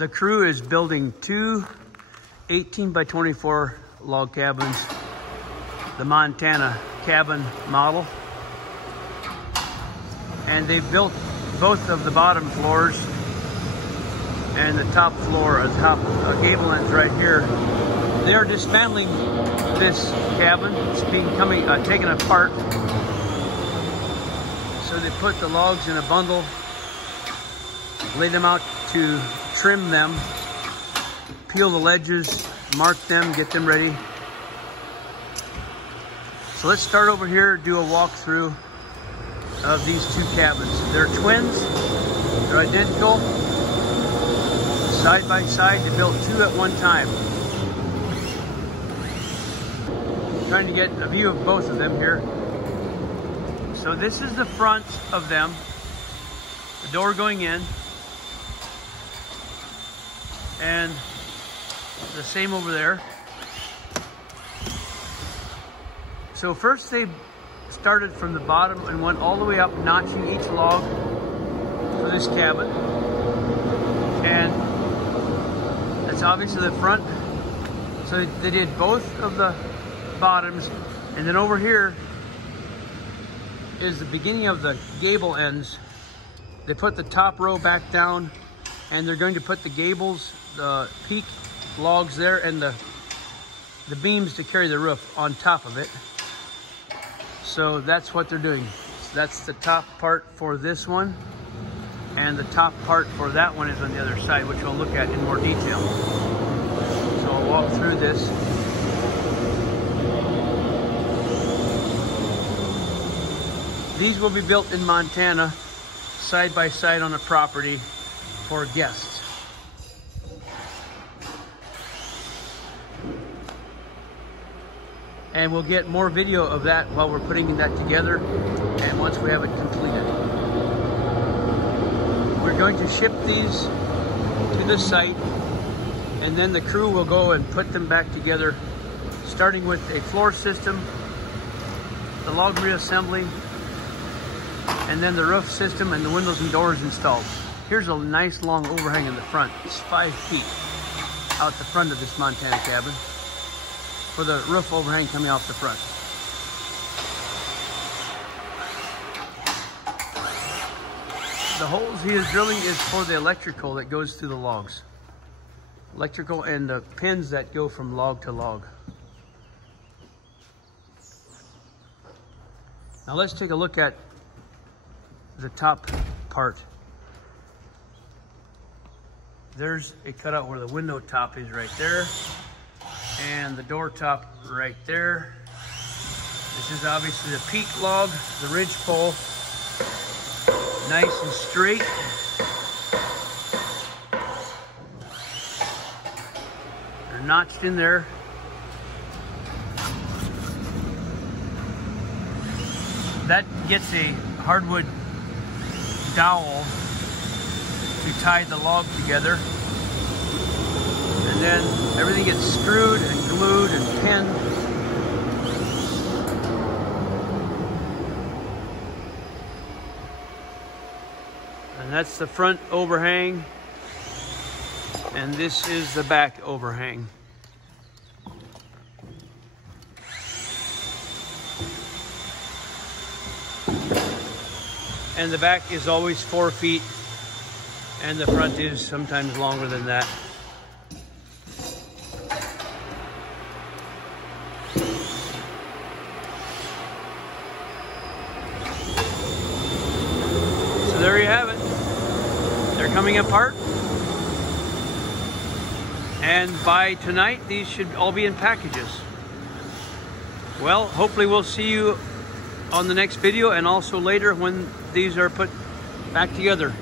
The crew is building two 18 by 24 log cabins, the Montana cabin model. And they've built both of the bottom floors and the top floor, gable ends right here. They are dismantling this cabin. It's taken apart. So they put the logs in a bundle, lay them out to trim them, peel the ledges, mark them, get them ready. So let's start over here, do a walkthrough of these two cabins. They're twins, they're identical, side by side. They built two at one time. Trying to get a view of both of them here. So this is the front of them, the door going in, and the same over there. So first they started from the bottom and went all the way up, notching each log for this cabin. And that's obviously the front. So they did both of the bottoms, and then over here is the beginning of the gable ends. They put the top row back down, and they're going to put the gables, the peak logs there, and the beams to carry the roof on top of it. So that's what they're doing. So that's the top part for this one, and the top part for that one is on the other side, which we'll look at in more detail. So I'll walk through this. These will be built in Montana, side by side on the property for guests. And we'll get more video of that while we're putting that together, and once we have it completed. We're going to ship these to the site, and then the crew will go and put them back together, starting with a floor system, the log reassembly, and then the roof system and the windows and doors installed. Here's a nice long overhang in the front. It's 5 feet out the front of this Montana cabin for the roof overhang coming off the front. The holes he is drilling is for the electrical that goes through the logs. Electrical and the pins that go from log to log. Now let's take a look at the top part. There's a cutout where the window top is right there, and the door top right there. This is obviously the peak log, the ridge pole, nice and straight. They're notched in there. That gets a hardwood dowel to tie the log together, and then everything gets screwed and glued and pinned. And that's the front overhang, and this is the back overhang. And the back is always 4 feet, and the front is sometimes longer than that. So there you have it. They're coming apart. And by tonight, these should all be in packages. Well, hopefully we'll see you on the next video, and also later when these are put back together.